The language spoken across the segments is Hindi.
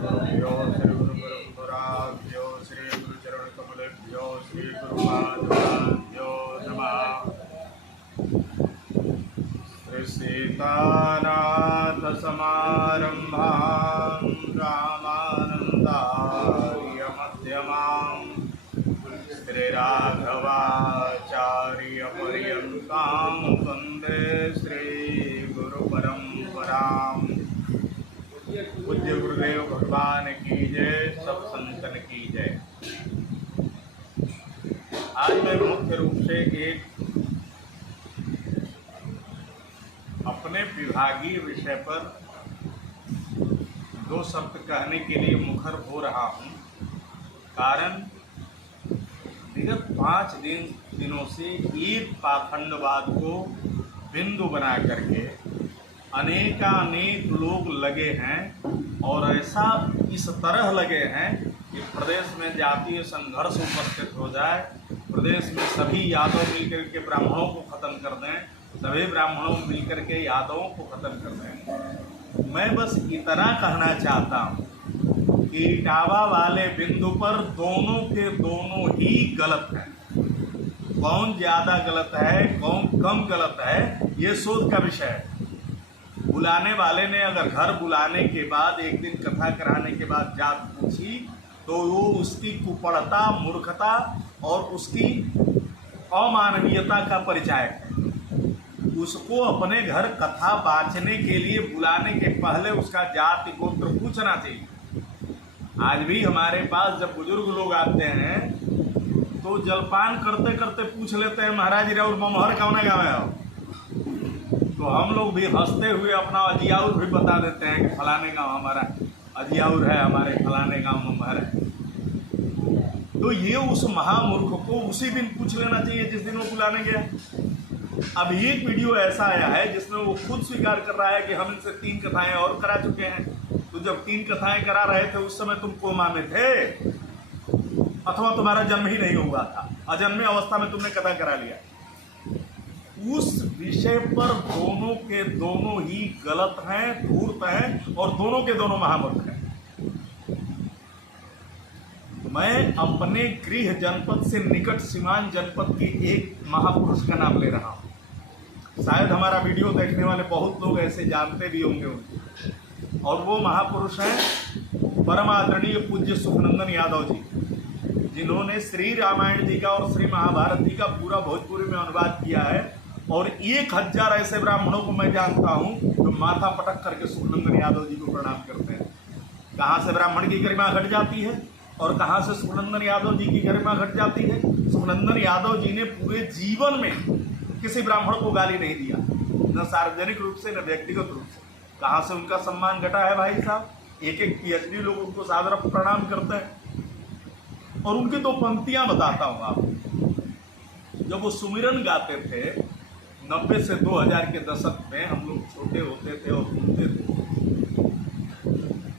गुरुभ्यो श्री गुरुपरंपराभ्यो श्री गुरुचरणकमलेभ्यो श्री गुरुपादाभ्यो नमः। श्री सीतानाथ समारंभां रामानंदार्य मध्यमां श्री राघवाचार्य पर्यन्तां वन्दे श्री गुरुपरंपरां। पूज्य गुरुदेव भगवान की जय, सब संतन की जय। आज मैं मुख्य रूप से एक अपने विभागीय विषय पर दो शब्द कहने के लिए मुखर हो रहा हूँ। कारण विगत 5 दिनों से एक पाखंडवाद को बिंदु बना करके अनेकानेक लोग लगे हैं, और ऐसा इस तरह लगे हैं कि प्रदेश में जातीय संघर्ष उपस्थित हो जाए, प्रदेश में सभी यादव मिलकर के ब्राह्मणों को खत्म कर दें, सभी ब्राह्मणों मिलकर के यादवों को खत्म कर दें। मैं बस इतना कहना चाहता हूँ कि इटावा वाले बिंदु पर दोनों के दोनों ही गलत हैं। कौन ज़्यादा गलत है, कौन कम गलत है, ये शोध का विषय है। बुलाने वाले ने अगर घर बुलाने के बाद एक दिन कथा कराने के बाद जात पूछी तो वो उसकी कुपड़ता, मूर्खता और उसकी अमानवीयता का परिचायक है। उसको अपने घर कथा बाँचने के लिए बुलाने के पहले उसका जाति गोत्र पूछना चाहिए। आज भी हमारे पास जब बुजुर्ग लोग आते हैं तो जलपान करते करते पूछ लेते हैं, महाराज रे और ममहर कौन गाँव है? तो हम लोग भी हंसते हुए अपना अजियाउर भी बता देते हैं कि फलाने गांव हमारा अजियाउर है, हमारे फलाने गांव ममहर है। तो ये उस महामूर्ख को उसी दिन पूछ लेना चाहिए जिस दिन वो बुलाने गया। अब एक वीडियो ऐसा आया है जिसमें वो खुद स्वीकार कर रहा है कि हम इनसे 3 कथाएं और करा चुके हैं। तो जब 3 कथाएं करा रहे थे उस समय तुम कोमा में थे, अथवा तुम्हारा जन्म ही नहीं हुआ था, अजन्मे अवस्था में तुमने कथा करा लिया। उस विषय पर दोनों के दोनों ही गलत हैं, धूर्त हैं, और दोनों के दोनों महामूर्ख हैं। मैं अपने गृह जनपद से निकट सीमांत जनपद के एक महापुरुष का नाम ले रहा हूं। शायद हमारा वीडियो देखने वाले बहुत लोग ऐसे जानते भी होंगे उनको, और वो महापुरुष हैं परम आदरणीय पूज्य सुखनंदन यादव जी, जिन्होंने श्री रामायण जी का और श्री महाभारत जी का पूरा भोजपुरी में अनुवाद किया है। और 1000 ऐसे ब्राह्मणों को मैं जानता हूं जो माथा पटक करके सुखनंदन यादव जी को प्रणाम करते हैं। कहाँ से ब्राह्मण की गरिमा घट जाती है और कहाँ से सुखनंदन यादव जी की गरिमा घट जाती है। सुखनंदन यादव जी ने पूरे जीवन में किसी ब्राह्मण को गाली नहीं दिया, न सार्वजनिक रूप से न व्यक्तिगत रूप से। कहाँ से उनका सम्मान घटा है भाई साहब? एक PhD लोग उनको सादर प्रणाम करते हैं। और उनकी 2 पंक्तियां बताता हूँ आपको। जब वो सुमिरन गाते थे 90 से 2000 के दशक में, हम लोग छोटे होते थे और सुनते थे,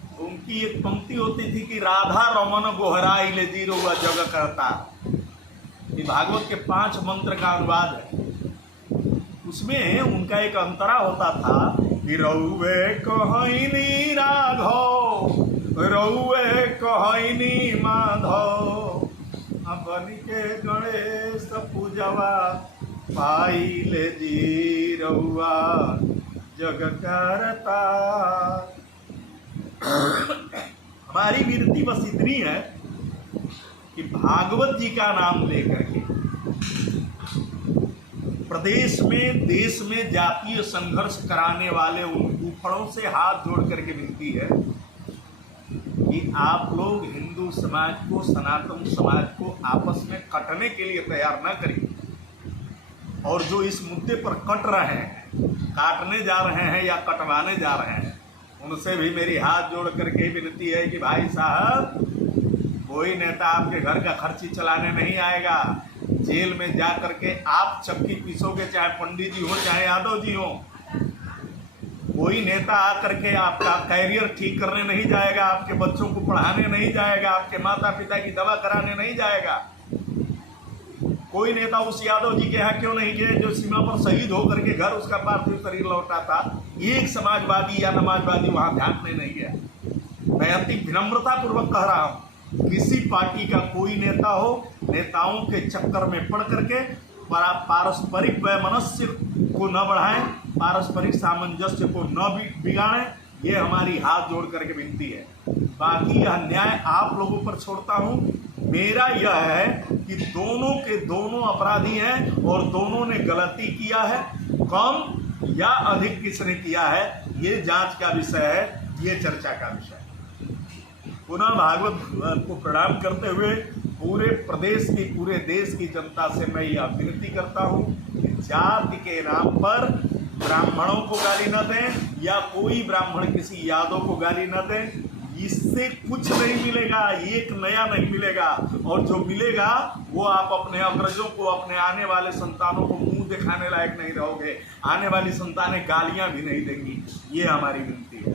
तो उनकी एक पंक्ति होती थी कि राधा रमन गोहराई ले जी रउआ जग करता। ये भागवत के 5 मंत्र का अनुवाद है। उसमें उनका एक अंतरा होता था कि रउए कहनी राघव, रउए कहनी माधव, बनी के गणेश पूजवा पाई ले जी रउआ जग करता। हमारी विनती बस इतनी है कि भागवत जी का नाम लेकर के प्रदेश में, देश में जातीय संघर्ष कराने वाले उन ऊपरों से हाथ जोड़ करके विनती है कि आप लोग हिंदू समाज को, सनातन समाज को आपस में कटने के लिए तैयार न करिए। और जो इस मुद्दे पर कट रहे हैं, काटने जा रहे हैं या कटवाने जा रहे हैं, उनसे भी मेरी हाथ जोड़ करके विनती है कि भाई साहब, कोई नेता आपके घर का खर्ची चलाने नहीं आएगा। जेल में जा करके आप चक्की पीसोगे, चाहे पंडित जी हो चाहे यादव जी हो। कोई नेता आकर के आपका कैरियर ठीक करने नहीं जाएगा, आपके बच्चों को पढ़ाने नहीं जाएगा, आपके माता पिता की दवा कराने नहीं जाएगा। कोई नेता उस यादव जी के यहाँ क्यों नहीं गए जो सीमा पर शहीद होकर के घर उसका पार्थिव शरीर लौटा था? एक समाजवादी या नमाजवादी वहाँ ध्यान में नहीं गया। मैं अति विनम्रता पूर्वक कह रहा हूँ, किसी पार्टी का कोई नेता हो, नेताओं के चक्कर में पड़ करके पारस्परिक वैमनस्य को न बढ़ाएं, पारस्परिक सामंजस्य को न बिगाड़ें, ये हमारी हाथ जोड़ करके विनती है। बाकी यह न्याय आप लोगों पर छोड़ता हूँ। मेरा यह है कि दोनों के दोनों अपराधी हैं और दोनों ने गलती किया है। कम या अधिक किसने किया है, ये जांच का विषय है, ये चर्चा का विषय है। पुनः भागवत को प्रणाम करते हुए पूरे प्रदेश की, पूरे देश की जनता से मैं यह विनती करता हूँ कि जाति के नाम पर ब्राह्मणों को गाली न दें या कोई ब्राह्मण किसी यादव को गाली न दें। इससे कुछ नहीं मिलेगा, एक नया नहीं मिलेगा, और जो मिलेगा वो आप अपने अग्रजों को, अपने आने वाले संतानों को मुंह दिखाने लायक नहीं रहोगे। आने वाली संतानें गालियां भी नहीं देंगी। ये हमारी विनती है।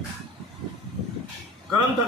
ग्रंथ का